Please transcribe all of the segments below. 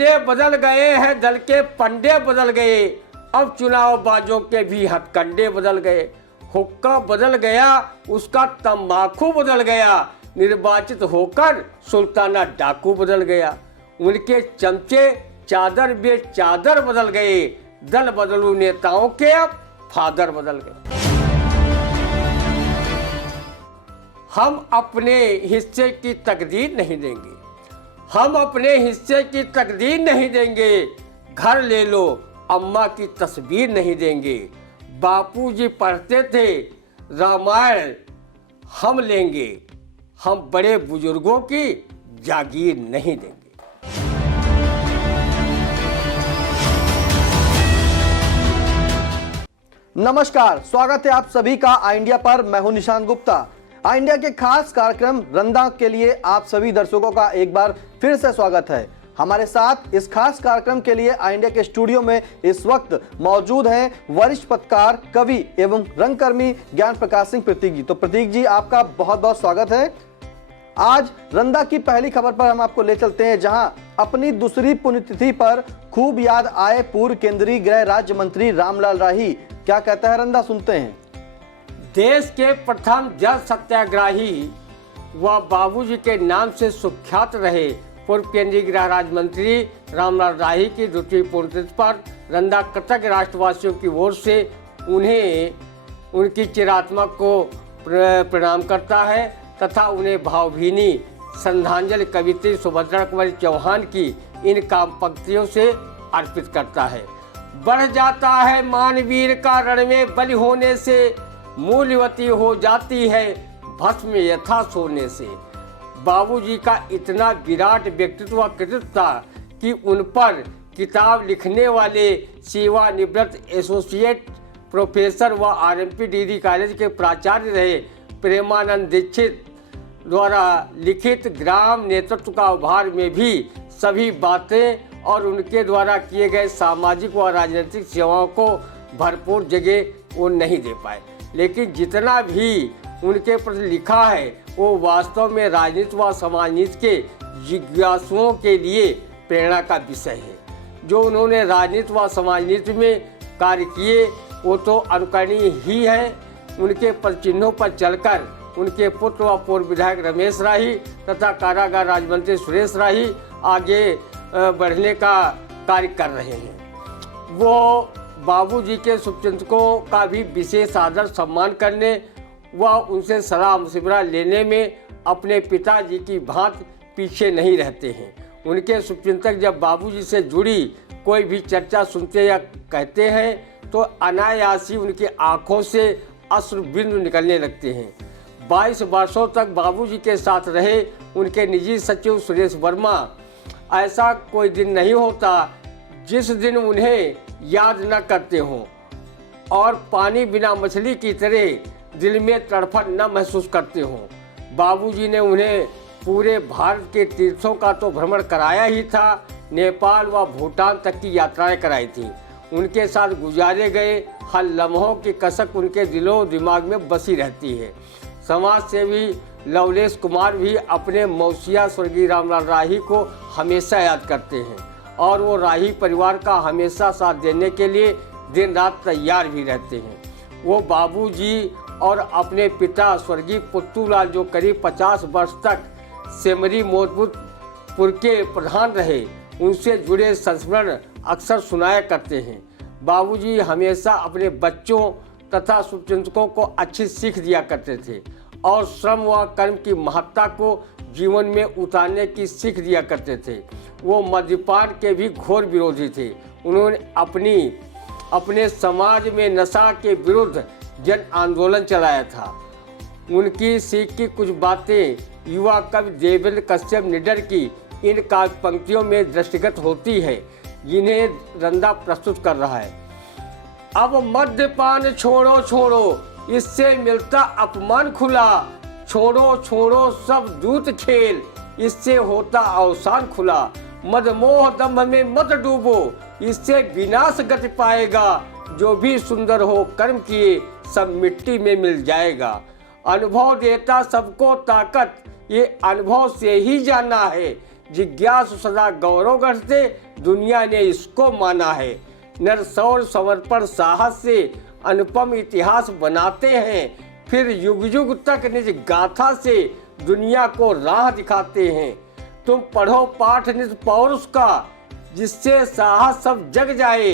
झंडे बदल गए हैं, दल के पंडे बदल गए, अब चुनाव बाजों के भी हथकंडे बदल गए। हुक्का बदल गया, उसका तंबाकू बदल गया, निर्वाचित होकर सुल्ताना डाकू बदल गया। उनके चमचे चादर बे चादर बदल गए, दल बदलू नेताओं के अब फादर बदल गए। हम अपने हिस्से की तकदीर नहीं देंगे, हम अपने हिस्से की तकदीर नहीं देंगे। घर ले लो, अम्मा की तस्वीर नहीं देंगे। बापूजी पढ़ते थे रामायण हम लेंगे, हम बड़े बुजुर्गों की जागीर नहीं देंगे। नमस्कार, स्वागत है आप सभी का आई इंडिया पर। मैं हूं निशांत गुप्ता। आई इंडिया के खास कार्यक्रम रंदा के लिए आप सभी दर्शकों का एक बार फिर से स्वागत है। हमारे साथ इस खास कार्यक्रम के लिए आई इंडिया के स्टूडियो में इस वक्त मौजूद हैं वरिष्ठ पत्रकार, कवि एवं रंगकर्मी ज्ञान प्रकाश सिंह प्रतीक जी। तो प्रतीक जी, आपका बहुत बहुत स्वागत है। आज रंदा की पहली खबर पर हम आपको ले चलते हैं, जहां अपनी दूसरी पुण्यतिथि पर खूब याद आए पूर्व केंद्रीय गृह राज्य मंत्री रामलाल राही। क्या कहता है रंदा, सुनते हैं। देश के प्रथम जल सत्याग्रही व बाबूजी के नाम से सुख्यात रहे पूर्व केंद्रीय गृह राज्य मंत्री रामलाल राही की द्वितीय पुण्यतिथि पर रंदा कृतज्ञ राष्ट्रवासियों की ओर से उन्हें उनकी चिरात्मा को प्रणाम करता है तथा उन्हें भावभीनी श्रद्धांजलि कवित्री सुभद्रा कुमारी चौहान की इन काम पंक्तियों से अर्पित करता है। बढ़ जाता है मानवीर का रण में बलि होने से, मूल्यवती हो जाती है भस्म यथा सोने से। बाबूजी का इतना विराट व्यक्तित्व कृतित्व था कि उन पर किताब लिखने वाले सेवानिवृत्त एसोसिएट प्रोफेसर व आरएमपी डिग्री कॉलेज के प्राचार्य रहे प्रेमानंद दीक्षित द्वारा लिखित ग्राम नेतृत्व का उभार में भी सभी बातें और उनके द्वारा किए गए सामाजिक व राजनीतिक सेवाओं को भरपूर जगह वो नहीं दे पाए, लेकिन जितना भी उनके प्रति लिखा है वो वास्तव में राजनीति व समाजनीति के जिज्ञासुओं के लिए प्रेरणा का विषय है। जो उन्होंने राजनीति व समाजनीति में कार्य किए वो तो अनुकरणीय ही है। उनके पदचिन्हों पर चलकर उनके पुत्र व पूर्व विधायक रमेश राही तथा कारागार राज्य मंत्री सुरेश राही आगे बढ़ने का कार्य कर रहे हैं। वो बाबूजी के शुभचिंतकों का भी विशेष आदर सम्मान करने व उनसे सलाह मशविरा लेने में अपने पिताजी की भांति पीछे नहीं रहते हैं। उनके शुभचिंतक जब बाबूजी से जुड़ी कोई भी चर्चा सुनते या कहते हैं तो अनायास ही उनकी आंखों से अश्रु बिंदु निकलने लगते हैं। 22 वर्षों तक बाबूजी के साथ रहे उनके निजी सचिव सुरेश वर्मा, ऐसा कोई दिन नहीं होता जिस दिन उन्हें याद न करते हों और पानी बिना मछली की तरह दिल में तड़फन न महसूस करते हों। बाबूजी ने उन्हें पूरे भारत के तीर्थों का तो भ्रमण कराया ही था, नेपाल व भूटान तक की यात्राएं कराई थी। उनके साथ गुजारे गए हर लम्हों की कसक उनके दिलो दिमाग में बसी रहती है। समाज सेवी लवलेश कुमार भी अपने मौसिया स्वर्गीय रामलाल राही को हमेशा याद करते हैं और वो राही परिवार का हमेशा साथ देने के लिए दिन रात तैयार भी रहते हैं। वो बाबूजी और अपने पिता स्वर्गीय पुत्तूलाल, जो करीब 50 वर्ष तक सेमरी मोहम्मदपुर के प्रधान रहे, उनसे जुड़े संस्मरण अक्सर सुनाया करते हैं। बाबूजी हमेशा अपने बच्चों तथा शुभचिंतकों को अच्छी सीख दिया करते थे और श्रम व कर्म की महत्ता को जीवन में उतारने की सीख दिया करते थे। वो मद्यपान के भी घोर विरोधी थे। उन्होंने अपने समाज में नशा के विरुद्ध जन आंदोलन चलाया था। उनकी सीख की कुछ बातें युवा कवि देवेंद्र कश्यप निडर की इन काव्य पंक्तियों में दृष्टिगत होती है, जिन्हें रंदा प्रस्तुत कर रहा है। अब मद्यपान छोड़ो छोड़ो, इससे मिलता अपमान खुला, छोड़ो छोड़ो सब दूत खेल, इससे होता अवसान खुला। मदमोह दम्भ में मत डूबो, इससे विनाश गति पाएगा। जो भी सुंदर हो कर्म किए, सब मिट्टी में मिल जाएगा। अनुभव देता सबको ताकत, ये अनुभव से ही जाना है। जिज्ञासु सदा गौरव गढ़ते, दुनिया ने इसको माना है। नरशौर्य, समर्पण, साहस से अनुपम इतिहास बनाते हैं, फिर युग युग तक निज गाथा से दुनिया को राह दिखाते हैं। तुम पढ़ो पाठ निज पौरुष का, जिससे साहस सब जग जाए।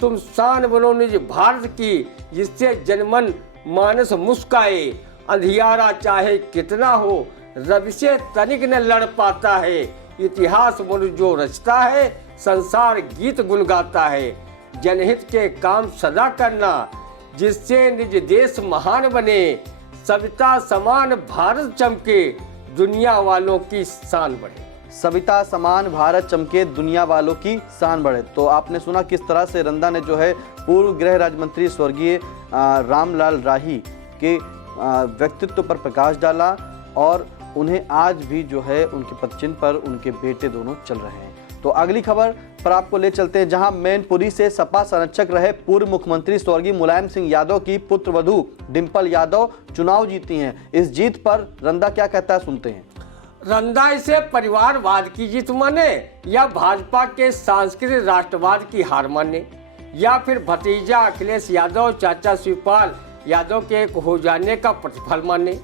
तुम शान बनो निज भारत की, जिससे जनमन मानस मुस्काए। अंधियारा चाहे कितना हो, रवि से तनिक न लड़ पाता है। इतिहास मनुष्य जो रचता है, संसार गीत गुन गाता है। जनहित के काम सदा करना, जिससे निज देश महान बने। सविता समान भारत चमके, दुनिया वालों की शान बढ़े। सविता समान भारत चमके, दुनिया वालों की शान बढ़े। तो आपने सुना किस तरह से रंदा ने जो है पूर्व गृह राज्य मंत्री स्वर्गीय रामलाल राही के व्यक्तित्व पर प्रकाश डाला और उन्हें आज भी जो है उनके पदचिन्ह पर उनके बेटे दोनों चल रहे हैं। तो अगली खबर पर आपको ले चलते हैं, जहां मैनपुरी से सपा संरक्षक रहे पूर्व मुख्यमंत्री स्वर्गीय मुलायम सिंह यादव की पुत्रवधू डिंपल यादव चुनाव जीती हैं। इस जीत पर रंदा क्या कहता है, सुनते हैं। रंदा इसे परिवारवाद की जीत माने, या भाजपा के सांस्कृतिक राष्ट्रवाद की हार माने, या फिर भतीजा अखिलेश यादव चाचा शिवपाल यादव के एक हो जाने का प्रतिफल माने।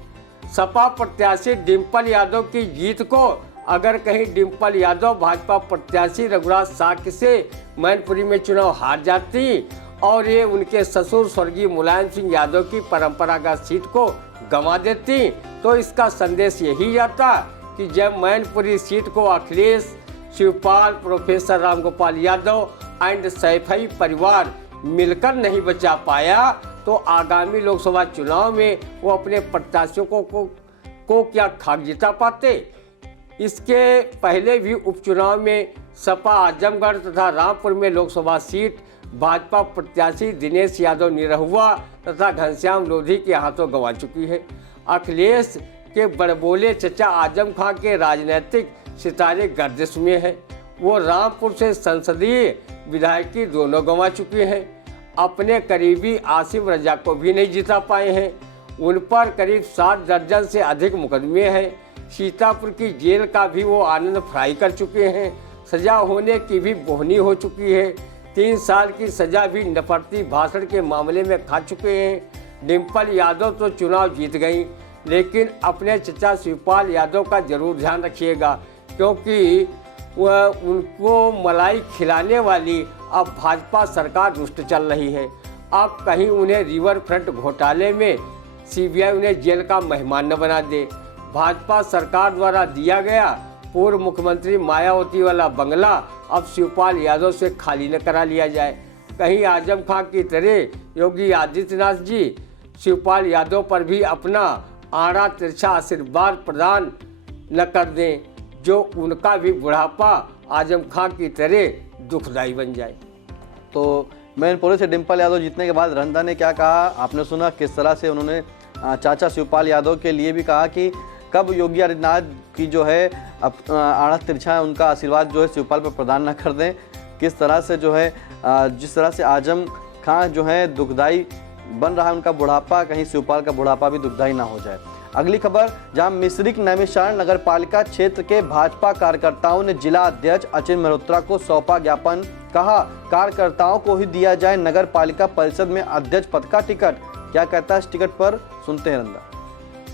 सपा प्रत्याशी डिंपल यादव की जीत को अगर कहीं डिंपल यादव भाजपा प्रत्याशी रघुराज साक्य से मैनपुरी में चुनाव हार जाती और ये उनके ससुर स्वर्गीय मुलायम सिंह यादव की परंपरागत सीट को गंवा देती, तो इसका संदेश यही जाता कि जब मैनपुरी सीट को अखिलेश, शिवपाल, प्रोफेसर रामगोपाल यादव एंड सैफई परिवार मिलकर नहीं बचा पाया, तो आगामी लोकसभा चुनाव में वो अपने प्रत्याशियों को क्या खाक जिता पाते। इसके पहले भी उपचुनाव में सपा आजमगढ़ तथा रामपुर में लोकसभा सीट भाजपा प्रत्याशी दिनेश यादव निरहुआ तथा घनश्याम लोधी के हाथों गंवा चुकी है। अखिलेश के बड़बोले चचा आजम खां के राजनीतिक सितारे गर्दिश में हैं। वो रामपुर से संसदीय विधायकी दोनों गंवा चुके हैं। अपने करीबी आसिफ रजा को भी नहीं जिता पाए हैं। उन पर करीब 7 दर्जन से अधिक मुकदमे हैं। सीतापुर की जेल का भी वो आनंद फ्राई कर चुके हैं। सजा होने की भी बोहनी हो चुकी है। 3 साल की सजा भी नफरती भाषण के मामले में खा चुके हैं। डिंपल यादव तो चुनाव जीत गई, लेकिन अपने चचा शिवपाल यादव का जरूर ध्यान रखिएगा, क्योंकि वह उनको मलाई खिलाने वाली अब भाजपा सरकार रुष्ट चल रही है। अब कहीं उन्हें रिवर फ्रंट घोटाले में सीबीआई उन्हें जेल का मेहमान न बना दे। भाजपा सरकार द्वारा दिया गया पूर्व मुख्यमंत्री मायावती वाला बंगला अब शिवपाल यादव से खाली न करा लिया जाए। कहीं आजम खां की तरह योगी आदित्यनाथ जी शिवपाल यादव पर भी अपना आड़ा तिरछा आशीर्वाद प्रदान न कर दें, जो उनका भी बुढ़ापा आजम खां की तरह दुखदाई बन जाए। तो मैनपुरी से डिंपल यादव जीतने के बाद रंदा ने क्या कहा, आपने सुना किस तरह से उन्होंने चाचा शिवपाल यादव के लिए भी कहा कि कब योगी आदित्यनाथ की जो है आड़ा तिरछा है उनका आशीर्वाद जो है शिवपाल पर प्रदान न कर दें। किस तरह से जो है जिस तरह से आजम खां जो है दुखदाई बन रहा है उनका बुढ़ापा, कहीं शिवपाल का बुढ़ापा भी दुखदाई ना हो जाए। अगली खबर, जहां मिश्रिक नैमिषारण्य नगर पालिका क्षेत्र के भाजपा कार्यकर्ताओं ने जिला अध्यक्ष अचिन मल्होत्रा को सौंपा ज्ञापन। कहा कार्यकर्ताओं को ही दिया जाए नगर पालिका परिषद में अध्यक्ष पद का टिकट। क्या कहता है इस टिकट पर, सुनते हैं रंदा।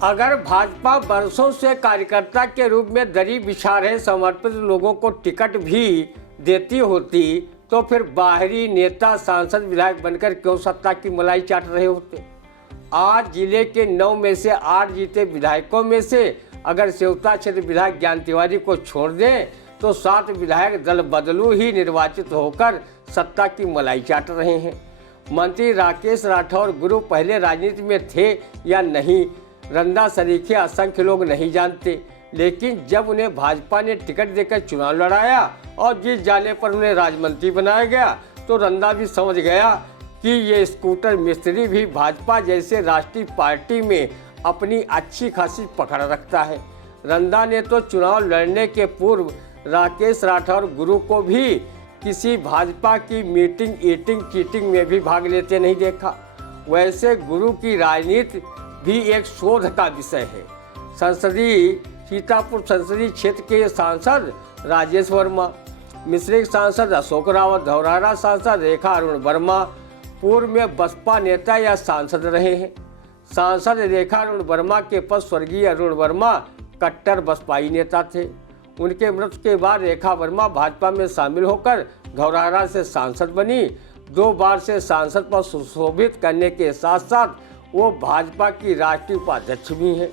अगर भाजपा वर्षों से कार्यकर्ता के रूप में दरी बिछा रहे समर्पित लोगों को टिकट भी देती होती, तो फिर बाहरी नेता सांसद विधायक बनकर क्यों सत्ता की मलाई चाट रहे होते। आज जिले के 9 में से 8 जीते विधायकों में से अगर सेवता क्षेत्र विधायक ज्ञान तिवारी को छोड़ दें, तो 7 विधायक दल बदलू ही निर्वाचित होकर सत्ता की मलाई चाट रहे हैं। मंत्री राकेश राठौर गुरु पहले राजनीति में थे या नहीं, रंदा सरीखे असंख्य लोग नहीं जानते, लेकिन जब उन्हें भाजपा ने टिकट देकर चुनाव लड़ाया और जीत जाने पर उन्हें राज्यमंत्री बनाया गया, तो रंदा भी समझ गया कि ये स्कूटर मिस्त्री भी भाजपा जैसे राष्ट्रीय पार्टी में अपनी अच्छी खासी पकड़ रखता है। रंदा ने तो चुनाव लड़ने के पूर्व राकेश राठौर गुरु को भी किसी भाजपा की मीटिंग, ईटिंग, चीटिंग में भी भाग लेते नहीं देखा। वैसे गुरु की राजनीति भी एक शोध का विषय है। सीतापुर संसदीय क्षेत्र के सांसद राजेश वर्मा, मिश्रिक सांसद अशोक रावत, धौरहरा सांसद रेखा अरुण वर्मा पूर्व में बसपा नेता या सांसद रहे हैं। सांसद रेखा अरुण वर्मा के पद स्वर्गीय अरुण वर्मा कट्टर बसपाई नेता थे। उनके मृत्यु के बाद रेखा वर्मा भाजपा में शामिल होकर धौरहरा से सांसद बनी। 2 बार से सांसद पद सुशोभित करने के साथ साथ वो भाजपा की राष्ट्रीय उपाध्यक्ष भी हैं।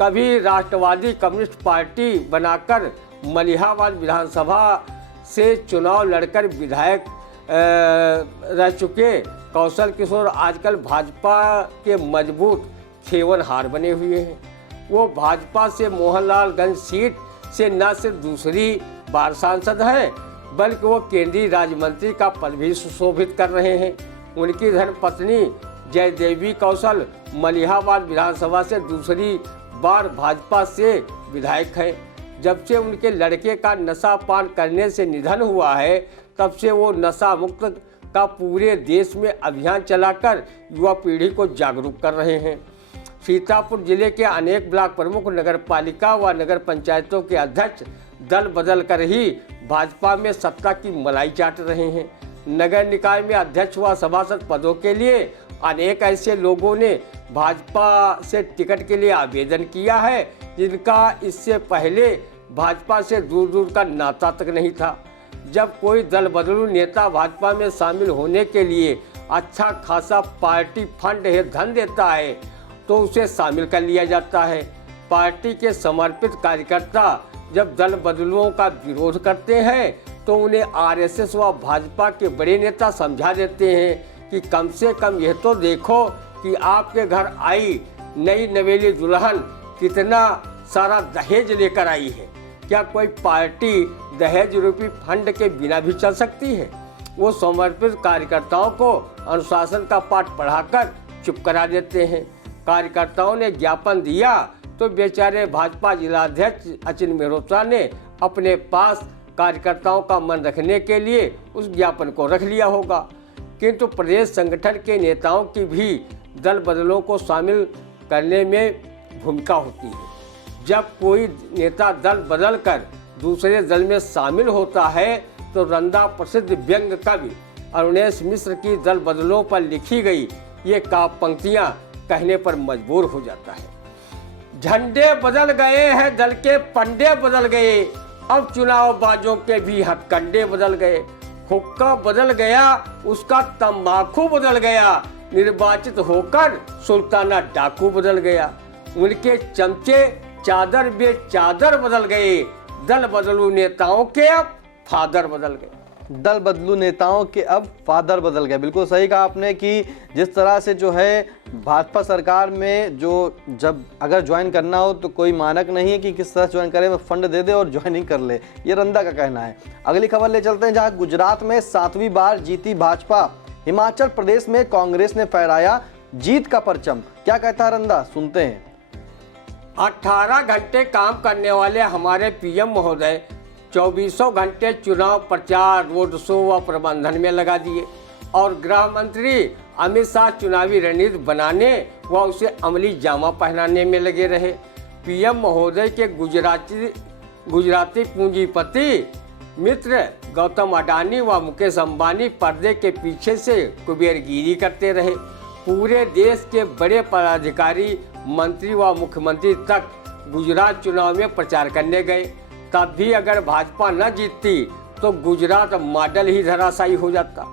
कभी राष्ट्रवादी कम्युनिस्ट पार्टी बनाकर मलिहाबाद विधानसभा से चुनाव लड़कर विधायक रह चुके कौशल किशोर आजकल भाजपा के मजबूत खेवनहार बने हुए हैं। वो भाजपा से मोहनलालगंज सीट से न सिर्फ दूसरी बार सांसद हैं, बल्कि वो केंद्रीय राज्य मंत्री का पद भी सुशोभित कर रहे हैं। उनकी धर्मपत्नी जयदेवी कौशल मलिहाबाद विधानसभा से दूसरी बार भाजपा से विधायक है। जब से उनके लड़के का नशा पान करने से निधन हुआ है, तब से वो नशा मुक्त का पूरे देश में अभियान चलाकर युवा पीढ़ी को जागरूक कर रहे हैं। सीतापुर जिले के अनेक ब्लॉक प्रमुख, नगर पालिका व नगर पंचायतों के अध्यक्ष दल बदल कर ही भाजपा में सत्ता की मलाई चाट रहे हैं। नगर निकाय में अध्यक्ष व सभासद पदों के लिए अनेक ऐसे लोगों ने भाजपा से टिकट के लिए आवेदन किया है, जिनका इससे पहले भाजपा से दूर दूर का नाता तक नहीं था। जब कोई दल बदलू नेता भाजपा में शामिल होने के लिए अच्छा खासा पार्टी फंड है, धन देता है, तो उसे शामिल कर लिया जाता है। पार्टी के समर्पित कार्यकर्ता जब दल बदलुओं का विरोध करते हैं, तो उन्हें आरएसएस व भाजपा के बड़े नेता समझा देते हैं कि कम से कम यह तो देखो कि आपके घर आई नई नवेली दुल्हन कितना सारा दहेज लेकर आई है। क्या कोई पार्टी दहेज रूपी फंड के बिना भी चल सकती है? वो समर्पित कार्यकर्ताओं को अनुशासन का पाठ पढ़ाकर चुप करा देते हैं। कार्यकर्ताओं ने ज्ञापन दिया तो बेचारे भाजपा जिलाध्यक्ष अचिन मेहरोत्रा ने अपने पास कार्यकर्ताओं का मन रखने के लिए उस ज्ञापन को रख लिया होगा। किंतु प्रदेश संगठन के नेताओं की भी दल बदलों को शामिल करने में भूमिका होती है। जब कोई नेता दल बदल कर दूसरे दल में शामिल होता है, तो रंदा प्रसिद्ध व्यंग कवि अरुणेश मिश्र की दल बदलों पर लिखी गई ये काव्य पंक्तियां कहने पर मजबूर हो जाता है। झंडे बदल गए हैं, दल के पंडे बदल गए, अब चुनाव बाजों के भी हथकंडे बदल गए। हुक्का बदल गया, उसका तंबाकू बदल गया, निर्वाचित होकर सुल्ताना डाकू बदल गया। उनके चमचे चादर बे चादर बदल गए, दल बदलू नेताओं के अब फादर बदल गए। दल बदलू नेताओं के अब फादर बदल गए। बिल्कुल सही कहा आपने कि जिस तरह से जो है भाजपा सरकार में जो जब अगर ज्वाइन करना हो तो कोई मानक नहीं है कि किस तरह ज्वाइन करे, वो फंड दे दे और ज्वाइनिंग कर ले, ये रंदा का कहना है। अगली खबर ले चलते हैं, जहां गुजरात में 7वीं बार जीती भाजपा, हिमाचल प्रदेश में कांग्रेस ने फहराया जीत का परचम। क्या कहता है रंदा, सुनते हैं। 18 घंटे काम करने वाले हमारे पीएम महोदय 24 घंटे चुनाव प्रचार, रोड शो व प्रबंधन में लगा दिए और गृह मंत्री अमित शाह चुनावी रणनीति बनाने व उसे अमली जामा पहनाने में लगे रहे। पीएम महोदय के गुजराती पूंजीपति मित्र गौतम अडानी व मुकेश अंबानी पर्दे के पीछे से कुबेरगिरी करते रहे। पूरे देश के बड़े पदाधिकारी, मंत्री व मुख्यमंत्री तक गुजरात चुनाव में प्रचार करने गए। तब भी अगर भाजपा न जीतती तो गुजरात मॉडल ही धराशायी हो जाता।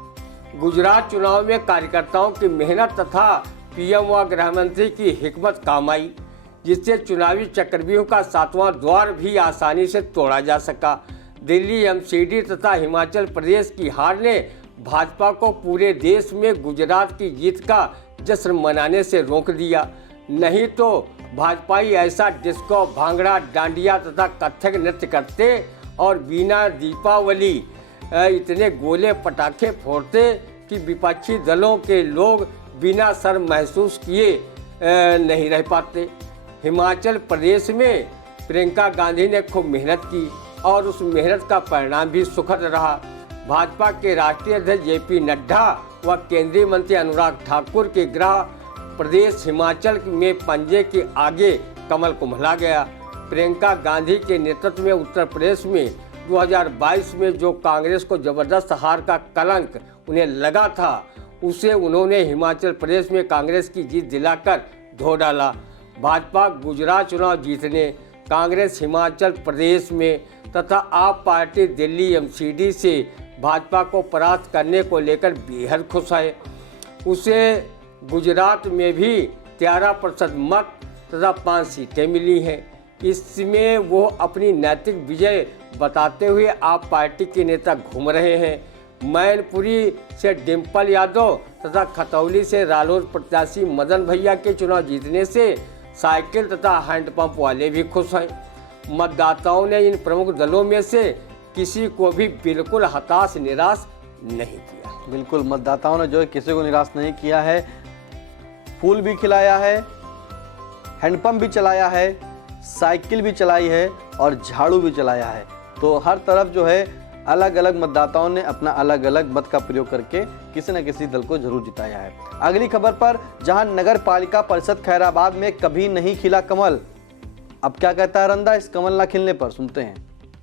गुजरात चुनाव में कार्यकर्ताओं की मेहनत तथा पीएम व गृह मंत्री की हिकमत काम आई, जिससे चुनावी चक्रव्यूह का 7वां द्वार भी आसानी से तोड़ा जा सका। दिल्ली एमसीडी तथा हिमाचल प्रदेश की हार ने भाजपा को पूरे देश में गुजरात की जीत का जश्न मनाने से रोक दिया। नहीं तो भाजपाई ऐसा डिस्को, भांगड़ा, डांडिया तथा कथक नृत्य करते और बिना दीपावली इतने गोले पटाखे फोड़ते कि विपक्षी दलों के लोग बिना शर्म महसूस किए नहीं रह पाते। हिमाचल प्रदेश में प्रियंका गांधी ने खूब मेहनत की और उस मेहनत का परिणाम भी सुखद रहा। भाजपा के राष्ट्रीय अध्यक्ष जेपी नड्डा व केंद्रीय मंत्री अनुराग ठाकुर के गृह प्रदेश हिमाचल में पंजे के आगे कमल कुम्हला गया। प्रियंका गांधी के नेतृत्व में उत्तर प्रदेश में 2022 में जो कांग्रेस को जबरदस्त हार का कलंक उन्हें लगा था, उसे उन्होंने हिमाचल प्रदेश में कांग्रेस की जीत दिलाकर धो डाला। भाजपा गुजरात चुनाव जीतने, कांग्रेस हिमाचल प्रदेश में तथा आप पार्टी दिल्ली एमसीडी से भाजपा को परास्त करने को लेकर बेहद खुश है। उसे गुजरात में भी 13% मत तथा 5 सीटें मिली हैं। इसमें वो अपनी नैतिक विजय बताते हुए आप पार्टी के नेता घूम रहे हैं। मैनपुरी से डिम्पल यादव तथा खतौली से रालोद प्रत्याशी मदन भैया के चुनाव जीतने से साइकिल तथा हैंडपंप वाले भी खुश हैं। मतदाताओं ने इन प्रमुख दलों में से किसी को भी बिल्कुल हताश निराश नहीं किया। बिल्कुल, मतदाताओं ने जो है किसी को निराश नहीं किया है। फूल भी खिलाया है, हैंडपंप भी चलाया है, साइकिल भी चलाई है और झाड़ू भी चलाया है। तो हर तरफ जो है अलग अलग मतदाताओं ने अपना अलग अलग मत का प्रयोग करके किसी न किसी दल को जरूर जिताया है। अगली खबर पर, जहां नगर पालिका परिषद खैराबाद में कभी नहीं खिला कमल, अब क्या कहता है रंदा इस कमल ना खिलने पर, सुनते हैं।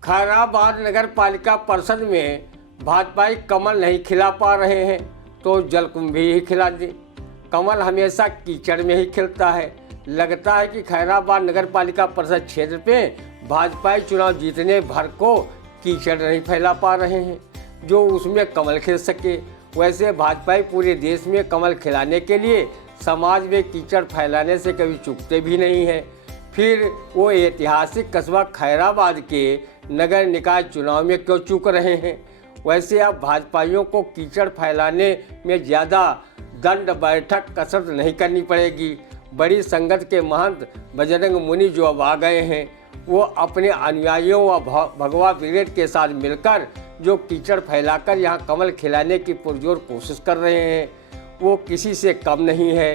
खैराबाद नगर पालिका परिषद में भाजपाई कमल नहीं खिला पा रहे हैं तो जलकुंभी ही खिला दे। कमल हमेशा कीचड़ में ही खिलता है। लगता है कि खैराबाद नगर पालिका परिषद क्षेत्र पे भाजपाई चुनाव जीतने भर को कीचड़ नहीं फैला पा रहे हैं जो उसमें कमल खिल सके। वैसे भाजपाई पूरे देश में कमल खिलाने के लिए समाज में कीचड़ फैलाने से कभी चूकते भी नहीं हैं। फिर वो ऐतिहासिक कस्बा खैराबाद के नगर निकाय चुनाव में क्यों चूक रहे हैं। वैसे अब भाजपाइयों को कीचड़ फैलाने में ज़्यादा दंड बैठक कसरत नहीं करनी पड़ेगी। बड़ी संगत के महंत बजरंग मुनि जो अब आ गए हैं, वो अपने अनुयायियों व भगवा ब्रिगेड के साथ मिलकर जो कीचड़ फैलाकर यहाँ कमल खिलाने की पुरजोर कोशिश कर रहे हैं, वो किसी से कम नहीं है।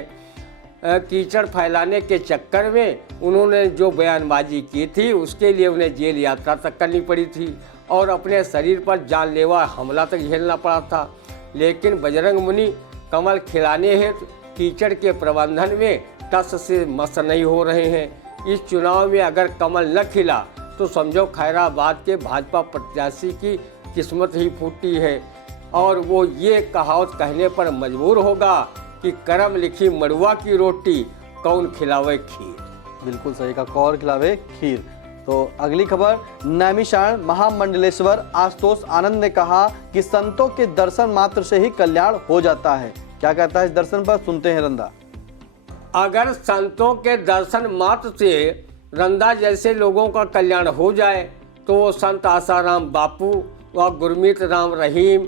कीचड़ फैलाने के चक्कर में उन्होंने जो बयानबाजी की थी उसके लिए उन्हें जेल यात्रा तक करनी पड़ी थी और अपने शरीर पर जानलेवा हमला तक झेलना पड़ा था। लेकिन बजरंग मुनि कमल खिलाने हेतु कीचड़ के प्रबंधन में टस से मस नहीं हो रहे हैं। इस चुनाव में अगर कमल न खिला तो समझो खैराबाद के भाजपा प्रत्याशी की किस्मत ही फूटी है और वो ये कहावत कहने पर मजबूर होगा कि करम लिखी मड़ुआ की रोटी कौन खिलावे खीर। बिल्कुल सही का, कौन खिलावे खीर। तो अगली खबर, नैमिषारण्य महामंडलेश्वर आशुतोष आनंद ने कहा कि संतों के दर्शन मात्र से ही कल्याण हो जाता है। क्या कहता है इस दर्शन पर, सुनते हैं रंदा। अगर संतों के दर्शन मात्र से रंदा जैसे लोगों का कल्याण हो जाए तो संत आसाराम बापू व गुरमीत राम रहीम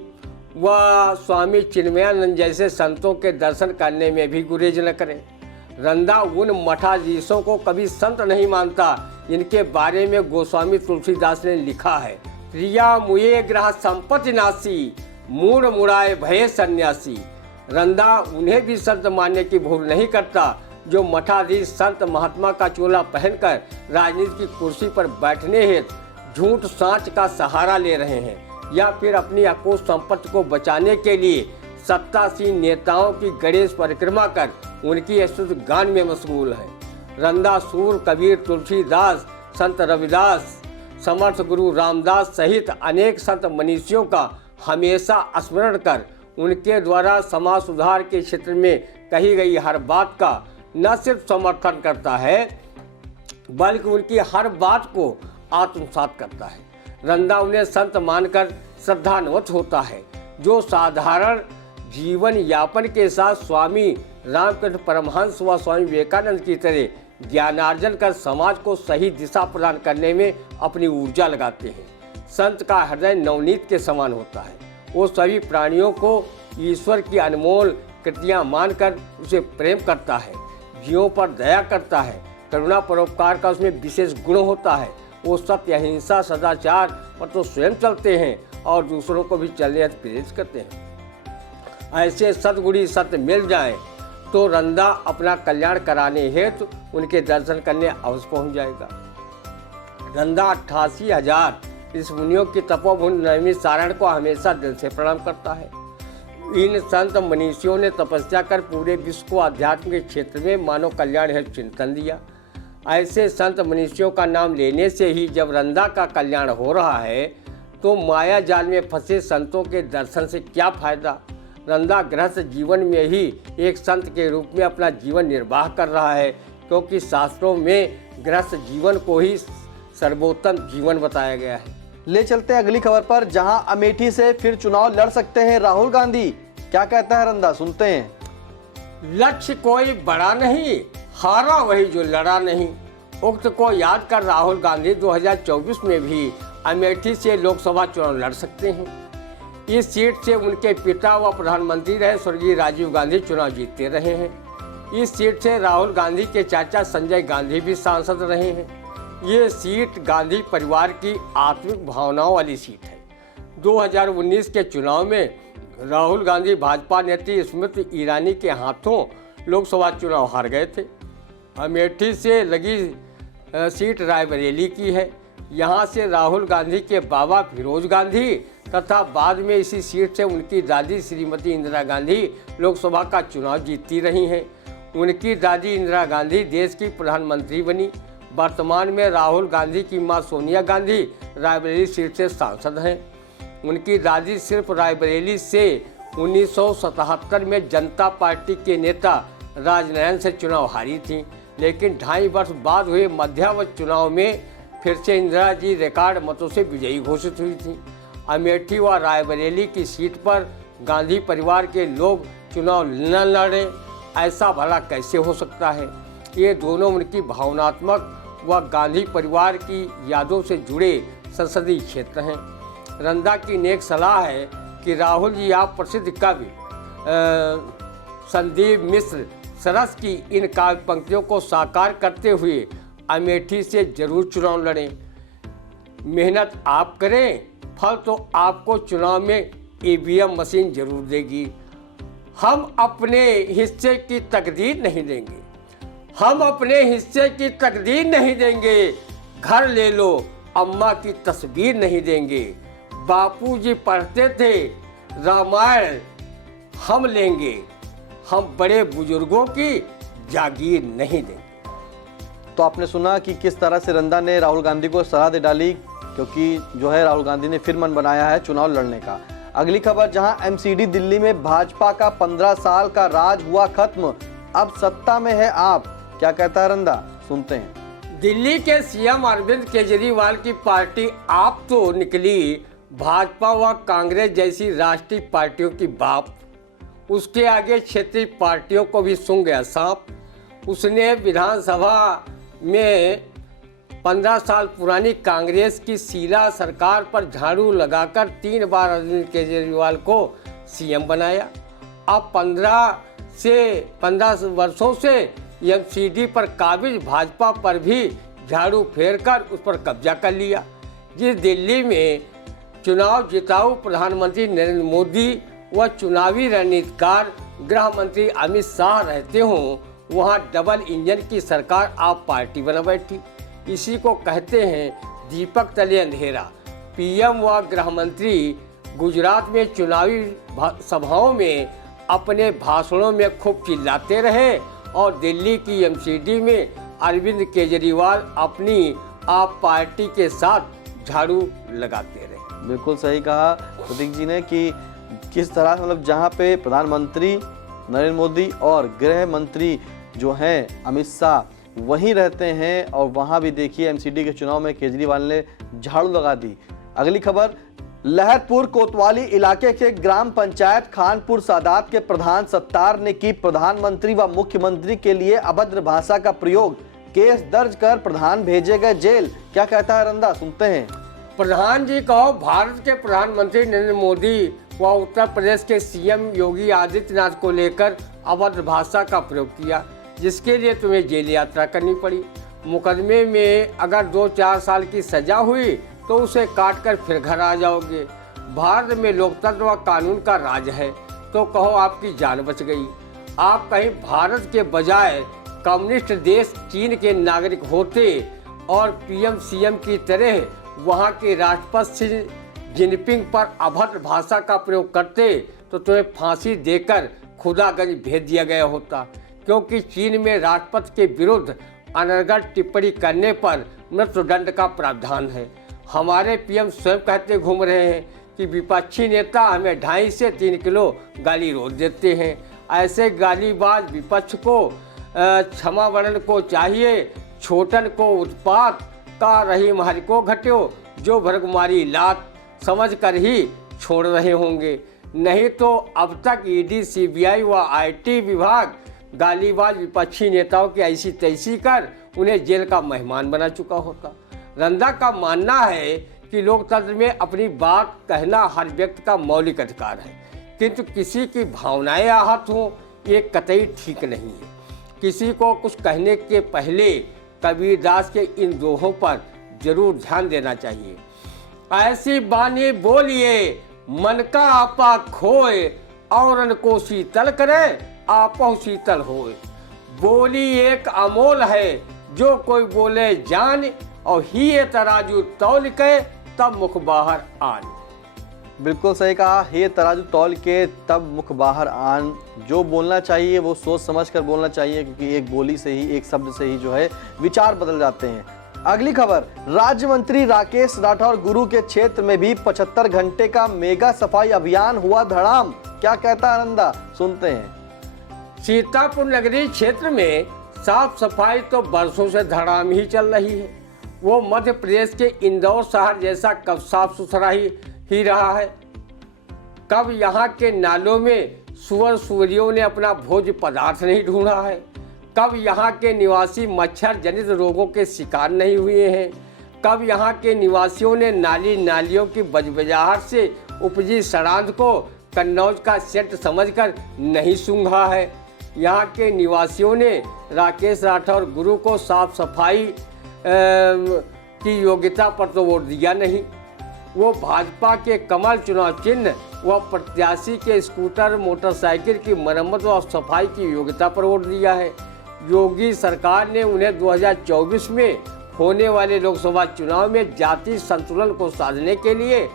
व स्वामी चिन्मयानंद जैसे संतों के दर्शन करने में भी गुरेज न करें। रंदा उन मठाधीशों को कभी संत नहीं मानता जिनके बारे में गोस्वामी तुलसीदास ने लिखा है, प्रिया मुए ग्रह संपत्ति नासी, मूड मुड़ाए भय सन्यासी। रंदा उन्हें भी संत मानने की भूल नहीं करता जो मठाधीश संत महात्मा का चोला पहनकर राजनीति की कुर्सी पर बैठने हेतु झूठ साँच का सहारा ले रहे हैं या फिर अपनी अकोष संपत्ति को बचाने के लिए सत्तासीन नेताओं की गणेश परिक्रमा कर उनकी स्तुति गान में मशगूल है। रंदा सूर कबीर, तुलसीदास, संत रविदास, समर्थ गुरु रामदास सहित अनेक संत मनीषियों का हमेशा स्मरण कर उनके द्वारा समाज सुधार के क्षेत्र में कही गई हर बात का न सिर्फ समर्थन करता है बल्कि उनकी हर बात को आत्मसात करता है। रंदा उन्हें संत मानकर श्रद्धान्वित होता है जो साधारण जीवन यापन के साथ स्वामी रामकृष्ण परमहंस व स्वामी विवेकानंद की तरह ज्ञानार्जन कर समाज को सही दिशा प्रदान करने में अपनी ऊर्जा लगाते हैं। संत का हृदय नवनीत के समान होता है। वो सभी प्राणियों को ईश्वर की अनमोल कृतियाँ मानकर उसे प्रेम करता है, जीवों पर दया करता है, करुणा परोपकार का उसमें विशेष गुण होता है। वो सत्य, अहिंसा, सदाचार पर तो स्वयं चलते हैं और दूसरों को भी चलने हेतु प्रेरित करते हैं। ऐसे सद्गुणी सत्य मिल जाए तो रंदा अपना कल्याण कराने हेतु उनके दर्शन करने अवश्य पहुंच जाएगा। रंदा 88,000 इस मुनियों की तपोभूमि नैमिषारण्य को हमेशा दिल से प्रणाम करता है। इन संत मनीषियों ने तपस्या कर पूरे विश्व को आध्यात्म के क्षेत्र में मानव कल्याण हेतु चिंतन दिया। ऐसे संत मनीषियों का नाम लेने से ही जब रंदा का कल्याण हो रहा है तो माया जाल में फंसे संतों के दर्शन से क्या फायदा। रंदा गृहस्थ जीवन में ही एक संत के रूप में अपना जीवन निर्वाह कर रहा है, क्योंकि शास्त्रों में गृहस्थ जीवन को ही सर्वोत्तम जीवन बताया गया है। ले चलते हैं अगली खबर पर, जहां अमेठी से फिर चुनाव लड़ सकते हैं राहुल गांधी। क्या कहता है रंदा, सुनते हैं। लक्ष्य कोई बड़ा नहीं, हारा वही जो लड़ा नहीं। उक्त को याद कर राहुल गांधी 2024 में भी अमेठी से लोकसभा चुनाव लड़ सकते हैं। इस सीट से उनके पिता व प्रधानमंत्री रहे स्वर्गीय राजीव गांधी चुनाव जीतते रहे हैं। इस सीट से राहुल गांधी के चाचा संजय गांधी भी सांसद रहे हैं। ये सीट गांधी परिवार की आत्मिक भावनाओं वाली सीट है। 2019 के चुनाव में राहुल गांधी भाजपा नेत्री स्मृति ईरानी के हाथों लोकसभा चुनाव हार गए थे। अमेठी से लगी सीट रायबरेली की है। यहाँ से राहुल गांधी के बाबा फिरोज गांधी तथा बाद में इसी सीट से उनकी दादी श्रीमती इंदिरा गांधी लोकसभा का चुनाव जीतती रही हैं। उनकी दादी इंदिरा गांधी देश की प्रधानमंत्री बनी। वर्तमान में राहुल गांधी की मां सोनिया गांधी रायबरेली सीट से सांसद हैं। उनकी दादी सिर्फ रायबरेली से 1977 में जनता पार्टी के नेता राजनयन से चुनाव हारी थी, लेकिन 2.5 वर्ष बाद हुए मध्यावधि चुनाव में फिर से इंदिरा जी रिकॉर्ड मतों से विजयी घोषित हुई थी। अमेठी व रायबरेली की सीट पर गांधी परिवार के लोग चुनाव न लड़े, ऐसा भला कैसे हो सकता है। ये दोनों उनकी भावनात्मक व गांधी परिवार की यादों से जुड़े संसदीय क्षेत्र हैं। रंदा की नेक सलाह है कि राहुल जी आप प्रसिद्ध कवि संदीप मिश्र सरस की इन काव्य पंक्तियों को साकार करते हुए अमेठी से जरूर चुनाव लड़ें। मेहनत आप करें, फल तो आपको चुनाव में ईवीएम मशीन जरूर देगी। हम अपने हिस्से की तकदीर नहीं देंगे, हम अपने हिस्से की तकदीर नहीं देंगे। घर ले लो, अम्मा की तस्वीर नहीं देंगे। बापूजी पढ़ते थे रामायण हम लेंगे, हम बड़े बुजुर्गों की जागीर नहीं देंगे। तो आपने सुना कि किस तरह से रंदा ने राहुल गांधी को सलाह दे डाली, क्योंकि जो है राहुल गांधी ने फिर मन बनाया है चुनाव लड़ने का। अगली खबर, जहां एमसीडी दिल्ली में भाजपा का 15 साल का राज हुआ खत्म, अब सत्ता में है आप। क्या कहता है रंदा, सुनते हैं। दिल्ली के सीएम अरविंद केजरीवाल की पार्टी आप तो निकली भाजपा व कांग्रेस जैसी राष्ट्रीय पार्टियों की बाप, उसके आगे क्षेत्रीय पार्टियों को भी सूंघ गया सांप। उसने विधानसभा में 15 साल पुरानी कांग्रेस की शीला सरकार पर झाड़ू लगाकर 3 बार अरविंद केजरीवाल को सीएम बनाया। अब 15 वर्षों से एमसीडी पर काबिज भाजपा पर भी झाड़ू फेरकर उस पर कब्जा कर लिया। जिस दिल्ली में चुनाव जिताऊ प्रधानमंत्री नरेंद्र मोदी व चुनावी रणनीतिकार गृह मंत्री अमित शाह रहते हों, वहां डबल इंजन की सरकार आप पार्टी बना बैठी। इसी को कहते हैं दीपक तले अंधेरा। पीएम व गृह मंत्री गुजरात में चुनावी सभाओं में अपने भाषणों में खूब चिल्लाते रहे और दिल्ली की एमसीडी में अरविंद केजरीवाल अपनी आप पार्टी के साथ झाड़ू लगाते रहे। बिल्कुल सही कहा प्रतीक जी ने कि किस तरह मतलब जहाँ पे प्रधानमंत्री नरेंद्र मोदी और गृह मंत्री जो हैं अमित शाह वहीं रहते हैं, और वहाँ भी देखिए एमसीडी के चुनाव में केजरीवाल ने झाड़ू लगा दी। अगली खबर, लहरपुर कोतवाली इलाके के ग्राम पंचायत खानपुर सादात के प्रधान सत्तार ने की प्रधानमंत्री व मुख्यमंत्री के लिए अभद्र भाषा का प्रयोग, केस दर्ज कर प्रधान भेजे गए जेल। क्या कहता है रंदा, सुनते हैं। प्रधान जी कहो, भारत के प्रधानमंत्री नरेंद्र मोदी व उत्तर प्रदेश के सीएम योगी आदित्यनाथ को लेकर अभद्र भाषा का प्रयोग किया, जिसके लिए तुम्हें जेल यात्रा करनी पड़ी। मुकदमे में अगर 2-4 साल की सजा हुई तो उसे काट कर फिर घर आ जाओगे। भारत में लोकतंत्र व कानून का राज है, तो कहो आपकी जान बच गई। आप कहीं भारत के बजाय कम्युनिस्ट देश चीन के नागरिक होते और पीएम सीएम की तरह वहाँ के राष्ट्रपति शी जिनपिंग पर अभद्र भाषा का प्रयोग करते तो तुम्हें फांसी देकर खुदागंज भेज दिया गया होता, क्योंकि चीन में राष्ट्रपति के विरुद्ध अनर्गल टिप्पणी करने पर मृत्युदंड का प्रावधान है। हमारे पीएम स्वयं कहते घूम रहे हैं कि विपक्षी नेता हमें 2.5 से 3 किलो गाली रोज देते हैं। ऐसे गालीबाज विपक्ष को क्षमा वरण को चाहिए, छोटन को उत्पात का रही महल को घट्यो, जो भरगुमारी लात समझ कर ही छोड़ रहे होंगे। नहीं तो अब तक ईडी, सीबीआई व आईटी विभाग गालीबाज विपक्षी नेताओं की ऐसी तैसी कर उन्हें जेल का मेहमान बना चुका होता। रंधा का मानना है कि लोकतंत्र में अपनी बात कहना हर व्यक्ति का मौलिक अधिकार है, किंतु किसी की भावनाएं आहत हों ये कतई ठीक नहीं है। किसी को कुछ कहने के पहले कबीरदास के इन दोहों पर जरूर ध्यान देना चाहिए। ऐसी बानी बोलिए मन का आपा खोए, औरन को शीतल करे आपो शीतल होए। बोली एक अमोल है जो कोई बोले जान, और ही ये तराजू तौल के तब मुख बाहर आन। बिल्कुल सही कहा, हे तराजू तौल के तब मुख बाहर आन। जो बोलना चाहिए वो सोच समझ कर बोलना चाहिए, क्योंकि एक बोली से ही, एक शब्द से ही जो है विचार बदल जाते हैं। अगली खबर, राज्य मंत्री राकेश राठौर गुरु के क्षेत्र में भी 75 घंटे का मेगा सफाई अभियान हुआ धड़ाम। क्या कहता है रंधा, सुनते हैं। सीतापुर नगरी क्षेत्र में साफ सफाई तो बरसों से धड़ाम ही चल रही है। वो मध्य प्रदेश के इंदौर शहर जैसा कब साफ सुथरा ही रहा है। कब यहाँ के नालों में सुअर सुअरियों ने अपना भोज्य पदार्थ नहीं ढूंढा है। कब यहाँ के निवासी मच्छर जनित रोगों के शिकार नहीं हुए हैं। कब यहाँ के निवासियों ने नालियों की बजबजाहट से उपजी सड़ांध को कन्नौज का सेट समझकर नहीं सूंघा है। यहाँ के निवासियों ने राकेश राठौर गुरु को साफ सफाई की योग्यता पर तो वोट दिया नहीं। वो भाजपा के कमल चुनाव चिन्ह व प्रत्याशी के स्कूटर मोटरसाइकिल की मरम्मत व सफाई की योग्यता पर वोट दिया है। योगी सरकार ने उन्हें 2024 में होने वाले लोकसभा चुनाव में जाति संतुलन को साधने के लिए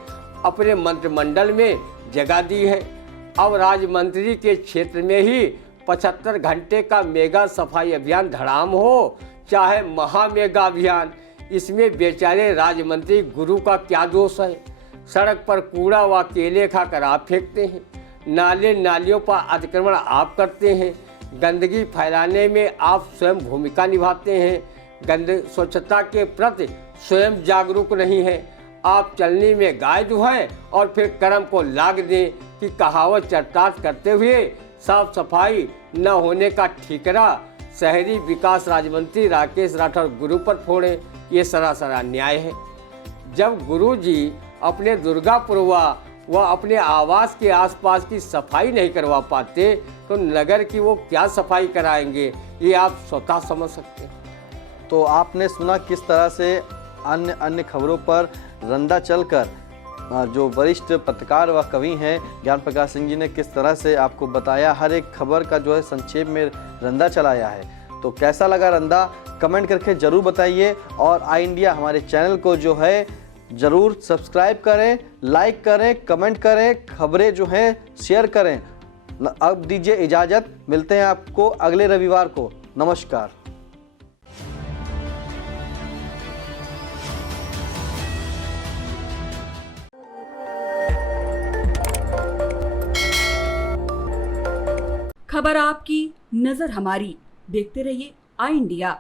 अपने मंत्रिमंडल में जगह दी है। अब राज्य मंत्री के क्षेत्र में ही 75 घंटे का मेगा सफाई अभियान धड़ाम हो चाहे महामेगा अभियान, इसमें बेचारे राज्य मंत्री गुरु का क्या दोष है। सड़क पर कूड़ा व केले खाकर आप फेंकते हैं, नालियों पर अतिक्रमण आप करते हैं, गंदगी फैलाने में आप स्वयं भूमिका निभाते हैं, स्वच्छता के प्रति स्वयं जागरूक नहीं है। आप चलनी में गाय दुहाएं और फिर कर्म को लाग दें कि कहावत चरितार्थ करते हुए साफ सफाई न होने का ठीकरा शहरी विकास राज्य मंत्री राकेश राठौर गुरु पर फोड़े, ये सरासर अन्याय है। जब गुरु जी अपने दुर्गापुर व अपने आवास के आसपास की सफाई नहीं करवा पाते तो नगर की वो क्या सफाई कराएंगे, ये आप स्वतः समझ सकते हैं। तो आपने सुना किस तरह से अन्य खबरों पर रंधा चलकर जो वरिष्ठ पत्रकार व कवि हैं ज्ञान प्रकाश सिंह जी ने किस तरह से आपको बताया, हर एक खबर का जो है संक्षेप में रंधा चलाया है। तो कैसा लगा रंधा, कमेंट करके ज़रूर बताइए। और आई इंडिया हमारे चैनल को जो है ज़रूर सब्सक्राइब करें, लाइक करें, कमेंट करें, खबरें जो हैं शेयर करें। अब दीजिए इजाज़त, मिलते हैं आपको अगले रविवार को। नमस्कार। खबर आपकी, नजर हमारी। देखते रहिए आई इंडिया।